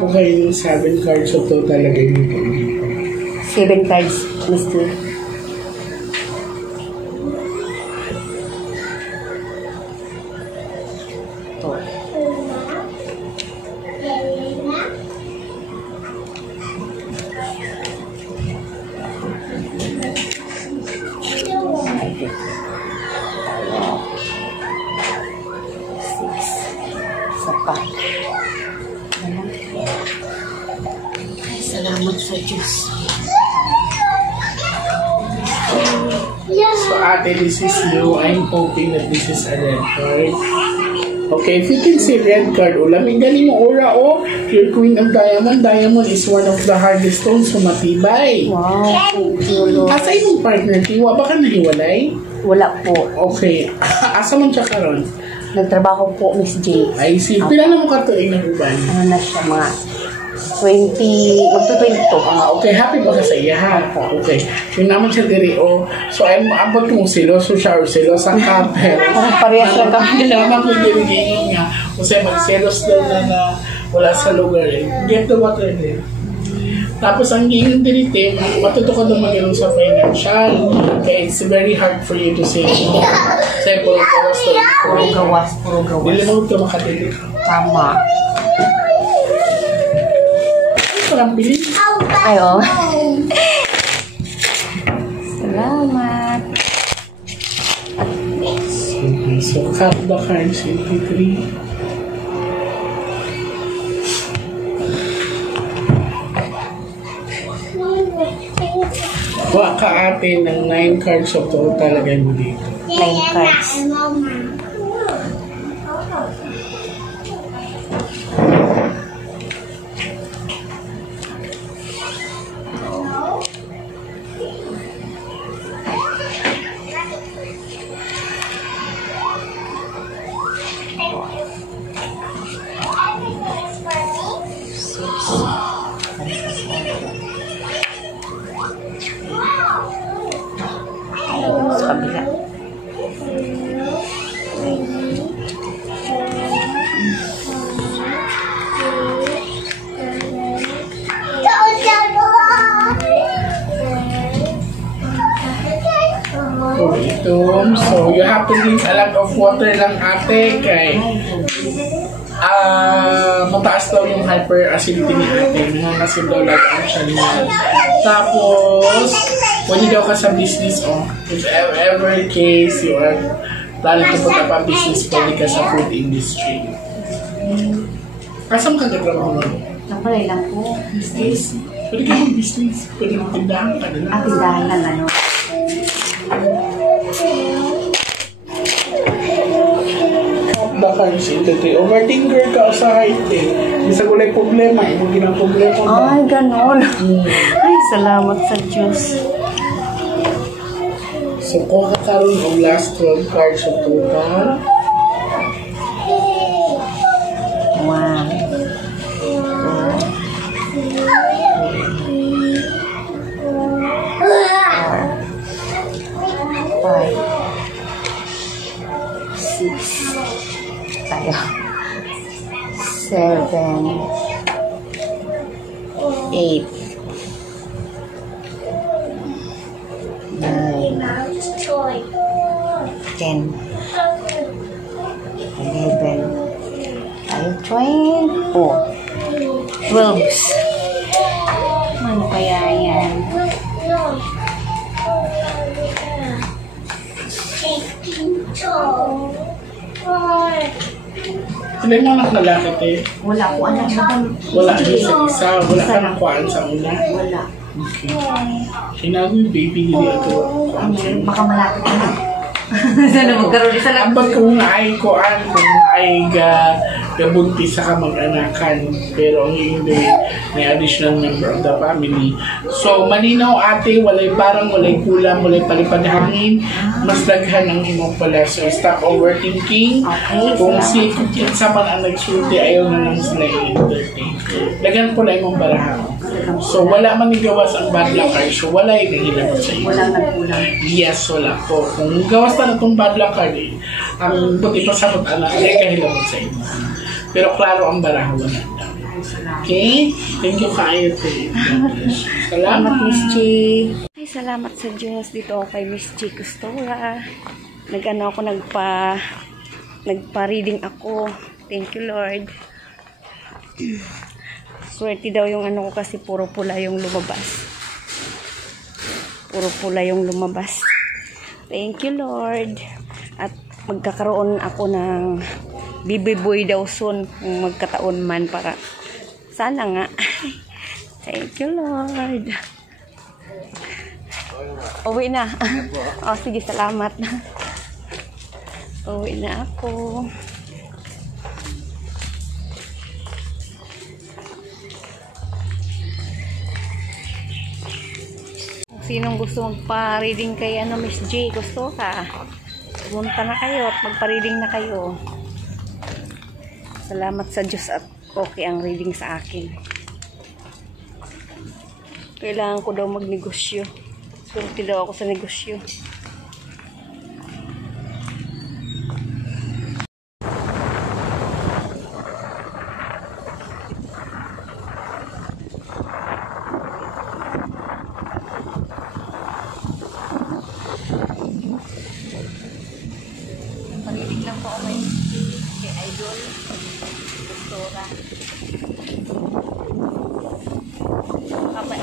Okay, yung 7 cards of total lagay mo po. 7 cards, Mr. Salamat sa Diyos. So ate, this is you. I'm hoping that this is a red card. Okay, if you can say red card, lamig galing yung aura, oh. Your Queen of Diamond. Diamond is one of the hardest stones, so matibay. Wow, thank you, Lord. Asa yung partner, Tiwa? Baka nahiwalay? Wala po. Okay. Asa man siya karon? Nagtrabaho po, Miss J. I see. Pila na mo katuig na uban? Ano na siya, mga 20, magto-22. Okay, happy ba ka sa iya, ha? Okay. Yung naman siya diri, oh. So, ay mo, abot kong siloso siya or silosa ka, pero... Parehas lang kami. Naman ko diri ganyan nga. Kasi magsilos daw na wala sa lugar, eh. Get the water there. Tapos, ang ganyan diri, te, matuto ka naman yun sa financial. Okay, it's very hard for you to say, no? Kasi, puro gawas to. Puro gawas, puro gawas. Dili mo ito makadili. Tama. Parang bilhin. Ayo. Salamat. Okay, so cut the cards into 3. Kuha ka ate ng 9 cards of total lagay mo dito. 9 cards. Sa kabila. So you have to drink a lot of water lang ate kay mataas daw yung hyperacidity ni ate. Nangangasin daw lang ang siya niya. Tapos, pwede daw ka sa business, oh. If ever case you are planning to put up a business, pwede ka sa food industry. Kasama ka nagtrabaho mo? Nakulay lang po. Business? Pwede ka mag-business. Pwede mag-tindahan ka na. Tindahan lang, ano. Baka si Tete, overthinker ka sa height eh. Isa ko lang problema, yung ginang problema mo. Ay, ganon. Ay, salamat sa Diyos. So, kung kakaroon ng last 12 cards of total. 1, 7, 8, 9, 10, 11, 12, 12. Ano kaya yan? Sila yung anak lalaki, te? Wala ko anak na. Wala din sa isa. Wala ka ng kuhaan sa una. Wala. Okay. Sinabi yung baby nila ito. Baka malapit na. Sana magkaroon isa lang. Ambag kung ay kuhaan, kung ay gabuntis sa kamag-anakan. Pero ang hindi, may additional member of the family. So, malinaw ate, walay parang, walay kulang, walay palipad hangin. Mas daghan ang imong pala. So, stop overthinking. Okay, Kung si kinsa man ang nagsulti, ayaw na lang sila i-entertain. Dagan po na imong barahan. So, wala man igawas ang bad luck card. So, wala yung nahilabot sa iyo. Walang nagkulang. Yes, wala po. Kung gawas na itong bad luck card, ang buti pa sa anak, ay kahilabot sa iyo. Pero klaro ang baraha, wala. Okay? Thank you kayo. Salamat, Miss G. Ay, salamat sa Diyos. Dito ako kay Miss G. Custora. Nagpa-reading ako. Thank you, Lord. Swerte daw yung ano ko kasi puro pula yung lumabas. Puro pula yung lumabas. Thank you, Lord. At magkakaroon ako ng baby boy daw soon kung magkataon man para sana nga. Thank you, Lord. Uwi na. Oh, sige, salamat. Uwi na ako. Sinong gusto magpa-reading kay Miss J, gusto ka? Pumunta na kayo at magpa-reading na kayo. Salamat sa Diyos at okay ang reading sa akin. Kailangan ko daw magnegosyo. Swerte daw ako sa negosyo. Parinig lang po ako kay Idol. Doktora. Kapag